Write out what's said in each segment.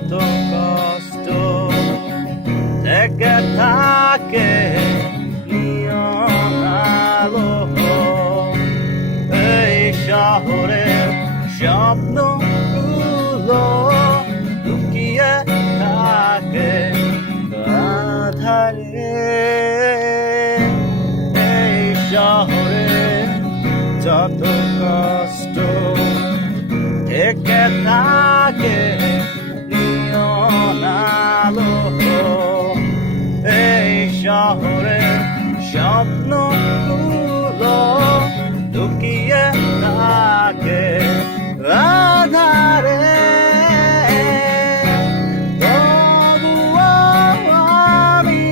যত কষ্ট থেকে থাকে নিয়ন আলো এই শহরের স্বপ্নগুলো লুকিয়ে থাকে আধারে এই শহরে যত কষ্ট থেকে থাকে নিয়ন আলো এই শহরে স্বপ্নগুলো লুকিয়ে থাকে আধারে তবুও আমি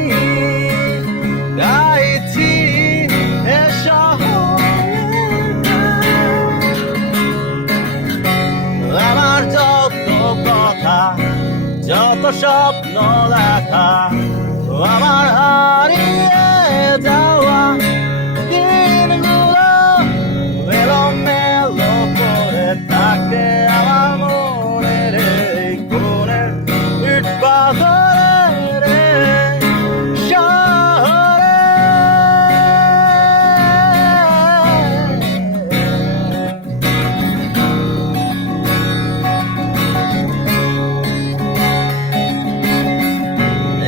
গাইছি এ শহরের আমার যত কথা যত স্বপ্ন লেখা আমার হারিয়ে যাওয়া দিনগুলো এলোমেলো করে থাকে আমার মনের এই কোণের ইট পাথরের শহরে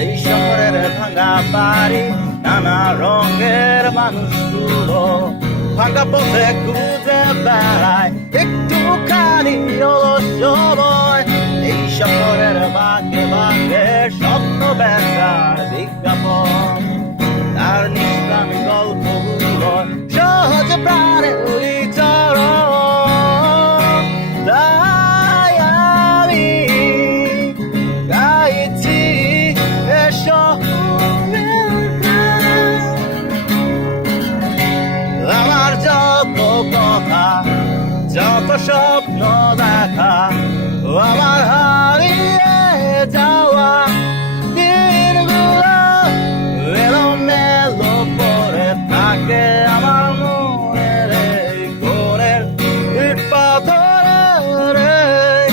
এই শহরের ভাঙা বাড়ি নানা রঙের মানুষগুলো ভাঙা পথে খুঁজে বেড়ায় একটুখানি হলো সময় এই শহরের বাঁকে বাঁকে স্বপ্ন বেচার বিজ্ঞাপন তার নিষ্প্রাণ গল্পগুলো সহজ প্রাণে উচ্চারণ তাই আমি গাইছি এ শহরের গান। আমার যত কথা যত স্বপ্ন দেখা আমার হারিয়ে যাওয়া দিনগুলো এলোমেলো করে থাকে আমার মনের এই কোণের ইট পাথরের এই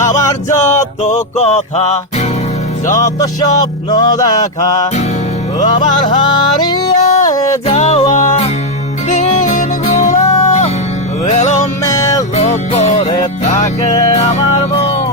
আমার যত কথা যত স্বপ্ন দেখা আমার হারিয়ে যাওয়া দিনগুলো এলোমেলো করে থাকে আমার মন